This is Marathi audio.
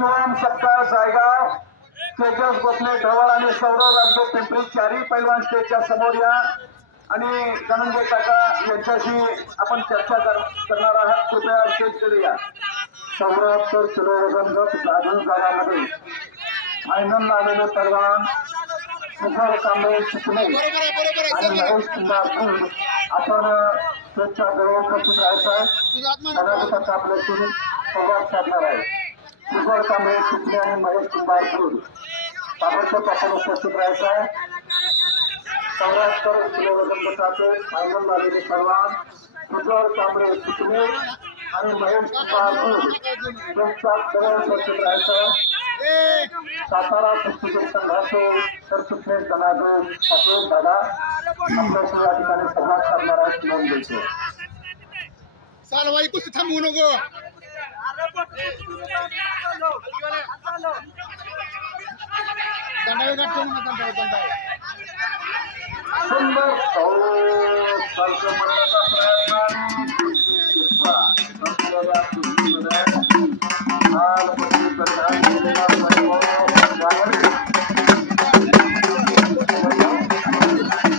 शिवम सत्कार जायगाव, तेजस गोखले ढवळ आणि सौरव राजगो पिंपरी चारही पैलवान स्टेजच्या समोर या आणि धनंजय काका यांच्याशी आपण चर्चा करणार आहात. कृपया स्टेजकडे या. 74 किलो वजन गट गाजून गावामध्ये फायनल आलेले पैलवान तुषार कांबळे चिखले आणि महेश कुंभार आपण स्टेजच्या जवळ उपस्थित राहायचं आपल्याशी संवाद साधणार आहे. तुषार कांबळे चिखले आणि महेश कुंभार ताबडतोब आपण उपस्थित राहायचं आहे. 74 किलो वजन गटाचे फायनल आलेले पैलवान तुषार कांबळे चिखले आणि महेश कुंभार स्टेजच्या जवळ उपस्थित राहायचं आहे. सातारा कुस्तीगीर संघाचे सरचिटणीस धनादेव अशोक दादा आपल्याशी या ठिकाणी संवाद साधणार आहेत. नोंद द्यायचे चालवाई कुस्ती थांबवू नको. दंडावे गाठतो ना दंडावे सुंदर सारखं म्हणण्याचा प्रयत्न